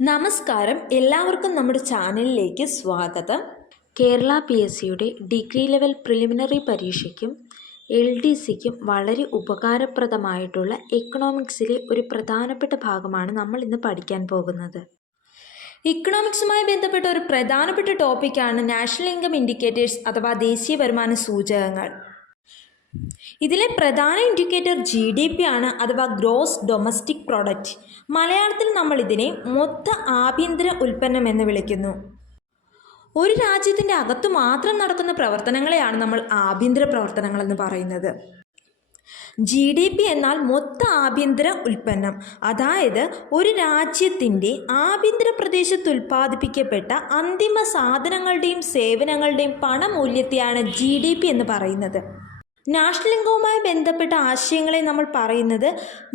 നമസ്കാരം, എല്ലാവർക്കും നമ്മുടെ ചാനലിലേക്ക് സ്വാഗതം. കേരള PSCയുടെ ഡിഗ്രി ലെവൽ പ്രിലിമിനറി പരീക്ഷയ്ക്കും LDCക്കും വളരെ ഉപകാരപ്രദമായിട്ടുള്ള എക്കണോമിക്സിലെ ഒരു പ്രധാനപ്പെട്ട ഭാഗമാണ് നമ്മൾ ഇന്ന് പഠിക്കാൻ പോകുന്നത്. ഇക്കണോമിക്സുമായി ബന്ധപ്പെട്ട ഒരു പ്രധാനപ്പെട്ട ടോപ്പിക്കാണ് നാഷണൽ ഇൻകം ഇൻഡിക്കേറ്റേഴ്സ് അഥവാ ദേശീയ വരുമാന സൂചകങ്ങൾ. ഇതിലെ പ്രധാന ഇൻഡിക്കേറ്റർ GDP ആണ്, അഥവാ ഗ്രോസ് ഡൊമസ്റ്റിക് പ്രൊഡക്റ്റ്. മലയാളത്തിൽ നമ്മൾ ഇതിനെ മൊത്ത ആഭ്യന്തര ഉൽപ്പന്നം എന്ന് വിളിക്കുന്നു. ഒരു രാജ്യത്തിൻ്റെ അകത്തു മാത്രം നടക്കുന്ന പ്രവർത്തനങ്ങളെയാണ് നമ്മൾ ആഭ്യന്തര പ്രവർത്തനങ്ങൾ എന്ന് പറയുന്നത്. GDP എന്നാൽ മൊത്ത ആഭ്യന്തര ഉൽപ്പന്നം, അതായത് ഒരു രാജ്യത്തിൻ്റെ ആഭ്യന്തര പ്രദേശത്ത് ഉൽപ്പാദിപ്പിക്കപ്പെട്ട അന്തിമ സാധനങ്ങളുടെയും സേവനങ്ങളുടെയും പണമൂല്യത്തെയാണ് GDP എന്ന് പറയുന്നത്. നാഷണൽ ഇൻകവുമായി ബന്ധപ്പെട്ട ആശയങ്ങളെ നമ്മൾ പറയുന്നത്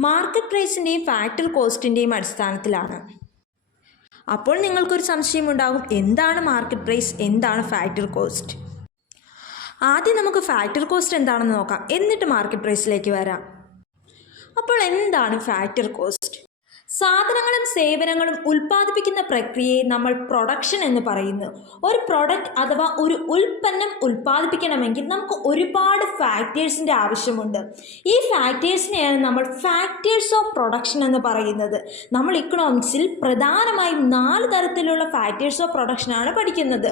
മാർക്കറ്റ് പ്രൈസിൻ്റെയും ഫാക്ടർ കോസ്റ്റിൻ്റെയും അടിസ്ഥാനത്തിലാണ്. അപ്പോൾ നിങ്ങൾക്കൊരു സംശയമുണ്ടാകും, എന്താണ് മാർക്കറ്റ് പ്രൈസ്, എന്താണ് ഫാക്ടർ കോസ്റ്റ്? ആദ്യം നമുക്ക് ഫാക്ടർ കോസ്റ്റ് എന്താണെന്ന് നോക്കാം, എന്നിട്ട് മാർക്കറ്റ് പ്രൈസിലേക്ക് വരാം. അപ്പോൾ എന്താണ് ഫാക്ടർ കോസ്റ്റ്? സാധനങ്ങളും സേവനങ്ങളും ഉൽപ്പാദിപ്പിക്കുന്ന പ്രക്രിയയെ നമ്മൾ പ്രൊഡക്ഷൻ എന്ന് പറയുന്നു. ഒരു പ്രൊഡക്റ്റ് അഥവാ ഒരു ഉൽപ്പന്നം ഉൽപ്പാദിപ്പിക്കണമെങ്കിൽ നമുക്ക് ഒരുപാട് ഫാക്ടേഴ്സിൻ്റെ ആവശ്യമുണ്ട്. ഈ ഫാക്ടേഴ്സിനെയാണ് നമ്മൾ ഫാക്ടേഴ്സ് ഓഫ് പ്രൊഡക്ഷൻ എന്ന് പറയുന്നത്. നമ്മൾ ഇക്കണോമിക്സിൽ പ്രധാനമായും 4 തരത്തിലുള്ള ഫാക്ടേഴ്സ് ഓഫ് പ്രൊഡക്ഷനാണ് പഠിക്കുന്നത്: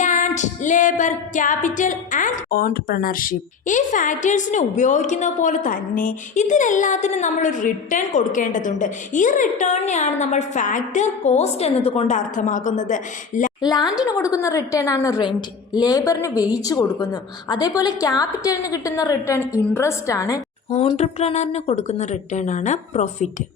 land, labour, capital and entrepreneurship. ഈ ഫാക്ടേഴ്സിനെ ഉപയോഗിക്കുന്ന പോലെ തന്നെ ഇതിനെല്ലാത്തിനും നമ്മളൊരു റിട്ടേൺ കൊടുക്കേണ്ടതുണ്ട്. ഈ റിട്ടേണിനെയാണ് നമ്മൾ ഫാക്ടർ കോസ്റ്റ് എന്നതുകൊണ്ട് അർത്ഥമാക്കുന്നത്. ലാൻഡിന് കൊടുക്കുന്ന റിട്ടേൺ ആണ് റെൻറ്റ്, ലേബറിന് വേജ് കൊടുക്കുന്നു. അതേപോലെ ക്യാപിറ്റലിന് കിട്ടുന്ന റിട്ടേൺ ഇൻട്രസ്റ്റ് ആണ്, ഓൺട്രപ്രണറിന് കൊടുക്കുന്ന റിട്ടേൺ ആണ് പ്രോഫിറ്റ്.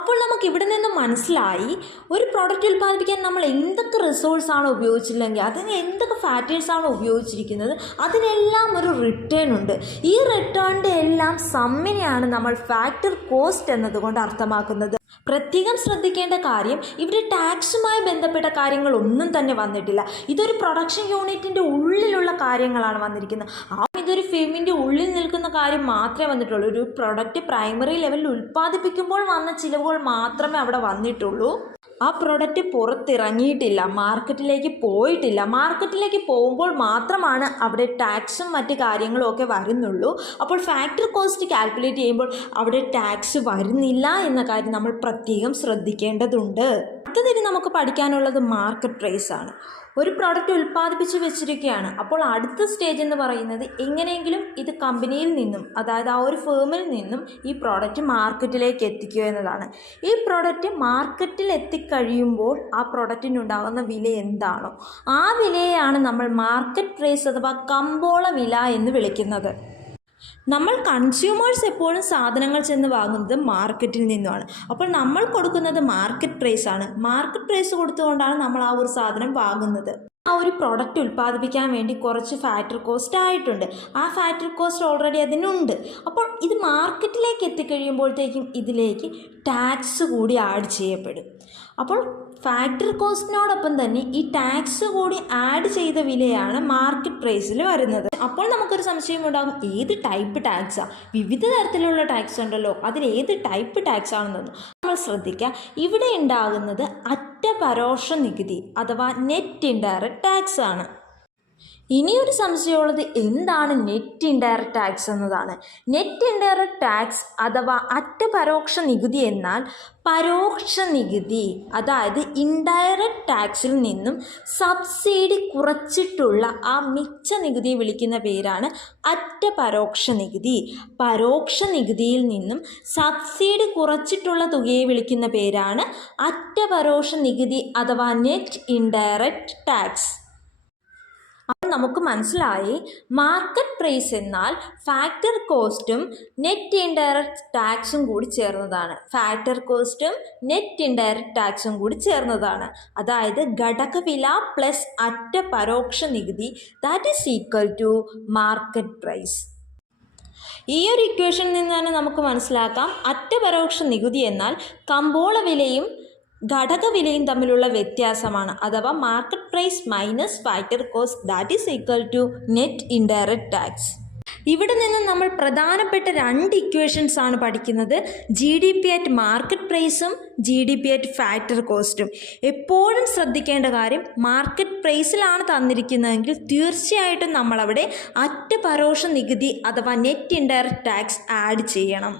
അപ്പോൾ നമുക്ക് ഇവിടെ നിന്ന് മനസ്സിലായി, ഒരു പ്രോഡക്റ്റ് ഉൽപ്പാദിപ്പിക്കാൻ നമ്മൾ എന്തൊക്കെ റിസോഴ്സാണോ ഉപയോഗിച്ചില്ലെങ്കിൽ, അതിന് എന്തൊക്കെ ഫാക്ടേഴ്സാണോ ഉപയോഗിച്ചിരിക്കുന്നത്, അതിനെല്ലാം ഒരു റിട്ടേൺ ഉണ്ട്. ഈ റിട്ടേണിൻ്റെ എല്ലാം സമ്മിനെയാണ് നമ്മൾ ഫാക്ടർ കോസ്റ്റ് എന്നതുകൊണ്ട് അർത്ഥമാക്കുന്നത്. പ്രത്യേകം ശ്രദ്ധിക്കേണ്ട കാര്യം, ഇവിടെ ടാക്സുമായി ബന്ധപ്പെട്ട കാര്യങ്ങളൊന്നും തന്നെ വന്നിട്ടില്ല. ഇതൊരു പ്രൊഡക്ഷൻ യൂണിറ്റിൻ്റെ ഉള്ളിലുള്ള കാര്യങ്ങളാണ് വന്നിരിക്കുന്നത്. ഇതൊരു ഫിലിമിൻ്റെ ഉള്ളിൽ നിൽക്കുന്ന കാര്യം മാത്രമേ വന്നിട്ടുള്ളൂ. ഒരു പ്രൊഡക്റ്റ് പ്രൈമറി ലെവലിൽ ഉൽപ്പാദിപ്പിക്കുമ്പോൾ വന്ന ചിലവുകൾ മാത്രമേ അവിടെ വന്നിട്ടുള്ളൂ. ആ പ്രൊഡക്റ്റ് പുറത്തിറങ്ങിയിട്ടില്ല, മാർക്കറ്റിലേക്ക് പോയിട്ടില്ല. മാർക്കറ്റിലേക്ക് പോകുമ്പോൾ മാത്രമാണ് അവിടെ ടാക്സും മറ്റ് കാര്യങ്ങളും ഒക്കെ വരുന്നുള്ളൂ. അപ്പോൾ ഫാക്ടർ കോസ്റ്റ് കാൽക്കുലേറ്റ് ചെയ്യുമ്പോൾ അവിടെ ടാക്സ് വരുന്നില്ല എന്ന കാര്യം നമ്മൾ പ്രത്യേകം ശ്രദ്ധിക്കേണ്ടതുണ്ട്. അടുത്തതിന് നമുക്ക് പഠിക്കാനുള്ളത് മാർക്കറ്റ് പ്രൈസ് ആണ്. ഒരു പ്രോഡക്റ്റ് ഉൽപ്പാദിപ്പിച്ച് വെച്ചിരിക്കുകയാണ്. അപ്പോൾ അടുത്ത സ്റ്റേജ് എന്ന് പറയുന്നത് എങ്ങനെയെങ്കിലും ഇത് കമ്പനിയിൽ നിന്നും, അതായത് ആ ഒരു ഫേമിൽ നിന്നും ഈ പ്രോഡക്റ്റ് മാർക്കറ്റിലേക്ക് എത്തിക്കുക എന്നതാണ്. ഈ പ്രോഡക്റ്റ് മാർക്കറ്റിൽ എത്തിക്കഴിയുമ്പോൾ ആ പ്രോഡക്റ്റിനുണ്ടാകുന്ന വില എന്താണോ ആ വിലയെയാണ് നമ്മൾ മാർക്കറ്റ് പ്രൈസ് അഥവാ കമ്പോള വില എന്ന് വിളിക്കുന്നത്. നമ്മൾ കൺസ്യൂമേഴ്സ് എപ്പോഴും സാധനങ്ങൾ ചെന്ന് വാങ്ങുന്നത് മാർക്കറ്റിൽ നിന്നുമാണ്. അപ്പോൾ നമ്മൾ കൊടുക്കുന്നത് മാർക്കറ്റ് പ്രൈസ് ആണ്. മാർക്കറ്റ് പ്രൈസ് കൊടുത്തുകൊണ്ടാണ് നമ്മൾ ആ ഒരു സാധനം വാങ്ങുന്നത്. ആ ഒരു പ്രോഡക്റ്റ് ഉൽപ്പാദിപ്പിക്കാൻ വേണ്ടി കുറച്ച് ഫാക്ടർ കോസ്റ്റ് ആയിട്ടുണ്ട്. ആ ഫാക്ടർ കോസ്റ്റ് ഓൾറെഡി അതിനുണ്ട്. അപ്പോൾ ഇത് മാർക്കറ്റിലേക്ക് എത്തിക്കഴിയുമ്പോഴത്തേക്കും ഇതിലേക്ക് ടാക്സ് കൂടി ആഡ് ചെയ്യപ്പെടും. അപ്പോൾ ഫാക്ടർ കോസ്റ്റിനോടൊപ്പം തന്നെ ഈ ടാക്സ് കൂടി ആഡ് ചെയ്ത വിലയാണ് മാർക്കറ്റ് പ്രൈസിൽ വരുന്നത്. അപ്പോൾ നമുക്കൊരു സംശയം ഉണ്ടാകും, ഏത് ടൈപ്പ് ടാക്സാണ്? വിവിധ തരത്തിലുള്ള ടാക്സ് ഉണ്ടല്ലോ, അതിൽ ഏത് ടൈപ്പ് ടാക്സ് ആണെന്നൊന്നും നമ്മൾ ശ്രദ്ധിക്കുക. ഇവിടെ ഉണ്ടാകുന്നത് അറ്റ പരോക്ഷ നികുതി അഥവാ നെറ്റ് ഇൻഡയറക്റ്റ് ടാക്സ് ആണ്. ഇനിയൊരു സംശയമുള്ളത് എന്താണ് നെറ്റ് ഇൻഡയറക്റ്റ് ടാക്സ് എന്നതാണ്. നെറ്റ് ഇൻഡയറക്റ്റ് ടാക്സ് അഥവാ അറ്റ പരോക്ഷ നികുതി എന്നാൽ പരോക്ഷ നികുതി, അതായത് ഇൻഡയറക്റ്റ് ടാക്സിൽ നിന്നും സബ്സിഡി കുറച്ചിട്ടുള്ള ആ മിച്ച നികുതിയെ വിളിക്കുന്ന പേരാണ് അറ്റ പരോക്ഷ നികുതി. പരോക്ഷ നികുതിയിൽ നിന്നും സബ്സിഡി കുറച്ചിട്ടുള്ള തുകയെ വിളിക്കുന്ന പേരാണ് അറ്റ പരോക്ഷ നികുതി അഥവാ നെറ്റ് ഇൻഡയറക്റ്റ് ടാക്സ്. അപ്പോൾ നമുക്ക് മനസ്സിലായി, മാർക്കറ്റ് പ്രൈസ് എന്നാൽ ഫാക്ടർ കോസ്റ്റും നെറ്റ് ഇൻഡയറക്റ്റ് ടാക്സും കൂടി ചേർന്നതാണ്. ഫാക്ടർ കോസ്റ്റും നെറ്റ് ഇൻഡയറക്റ്റ് ടാക്സും കൂടി ചേർന്നതാണ്. അതായത് ഘടകവില പ്ലസ് അറ്റ പരോക്ഷ നികുതി, that is equal to market price. ഈ ഒരു ഇക്വേഷനിൽ നിന്ന് തന്നെ നമുക്ക് മനസ്സിലാക്കാം, അറ്റ പരോക്ഷ നികുതി എന്നാൽ കമ്പോള വിലയും ഘടകവിലയും തമ്മിലുള്ള വ്യത്യാസമാണ്. അഥവാ market price minus factor cost, that is equal to net indirect tax. ഇവിടെ നിന്ന് നമ്മൾ പ്രധാനപ്പെട്ട 2 ഇക്വേഷൻസ് ആണ് പഠിക്കുന്നത്. GDP അറ്റ് മാർക്കറ്റ് പ്രൈസും GDP അറ്റ് ഫാക്ടർ കോസ്റ്റും. എപ്പോഴും ശ്രദ്ധിക്കേണ്ട കാര്യം, മാർക്കറ്റ് പ്രൈസിലാണ് തന്നിരിക്കുന്നതെങ്കിൽ തീർച്ചയായിട്ടും നമ്മളവിടെ അറ്റ് പരോക്ഷ നികുതി അഥവാ നെറ്റ് ഇൻഡയറക്റ്റ് ടാക്സ് ആഡ് ചെയ്യണം.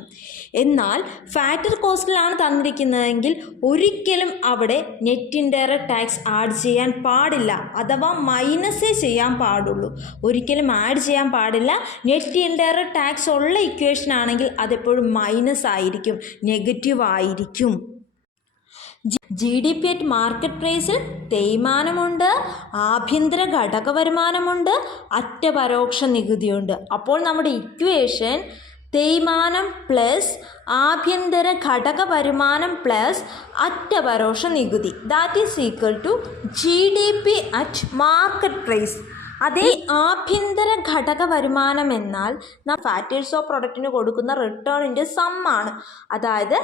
എന്നാൽ ഫാക്ടർ കോസ്റ്റിലാണ് തന്നിരിക്കുന്നതെങ്കിൽ ഒരിക്കലും അവിടെ നെറ്റ് ഇൻഡയറക്റ്റ് ടാക്സ് ആഡ് ചെയ്യാൻ പാടില്ല, അഥവാ മൈനസേ ചെയ്യാൻ പാടുള്ളൂ, ഒരിക്കലും ആഡ് ചെയ്യാൻ പാടില്ല. നെറ്റ് ഇൻഡയറക്റ്റ് ടാക്സ് ഉള്ള ഇക്വേഷൻ ആണെങ്കിൽ അതെപ്പോഴും മൈനസ് ആയിരിക്കും, നെഗറ്റീവ് ആയിരിക്കും. GDP അറ്റ് മാർക്കറ്റ് പ്രൈസിൽ തേയ്മാനമുണ്ട്, ആഭ്യന്തര ഘടക വരുമാനമുണ്ട്, അറ്റ പരോക്ഷ നികുതിയുണ്ട്. അപ്പോൾ നമ്മുടെ ഇക്വേഷൻ തേയ്മാനം പ്ലസ് ആഭ്യന്തര ഘടക വരുമാനം പ്ലസ് അറ്റ പരോക്ഷ നികുതി that is equal to GDP at market price. അതേ ആഭ്യന്തര ഘടക വരുമാനം എന്നാൽ ഫാക്ടേഴ്സ് ഓഫ് പ്രൊഡക്റ്റിന് കൊടുക്കുന്ന റിട്ടേണിൻ്റെ സമ്മാണ്. അതായത്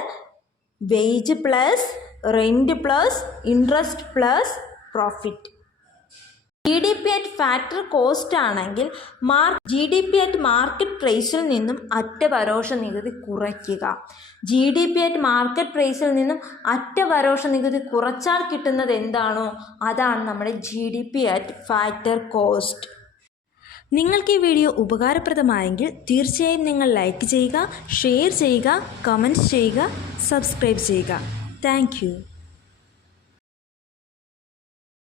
wage plus rent plus interest plus profit. GDP at factor cost ആണെങ്കിൽ GDP അറ്റ് മാർക്കറ്റ് പ്രൈസിൽ നിന്നും അറ്റ പരോക്ഷ നികുതി കുറയ്ക്കുക. GDP അറ്റ് മാർക്കറ്റ് പ്രൈസിൽ നിന്നും അറ്റ പരോക്ഷ നികുതി കുറച്ചാൽ കിട്ടുന്നത് എന്താണോ അതാണ് നമ്മുടെ GDP അറ്റ് ഫാക്ടർ കോസ്റ്റ്. നിങ്ങൾക്ക് ഈ വീഡിയോ ഉപകാരപ്രദമായെങ്കിൽ തീർച്ചയായും നിങ്ങൾ ലൈക്ക് ചെയ്യുക, ഷെയർ ചെയ്യുക, കമൻറ്റ് ചെയ്യുക, സബ്സ്ക്രൈബ് ചെയ്യുക. Thank you.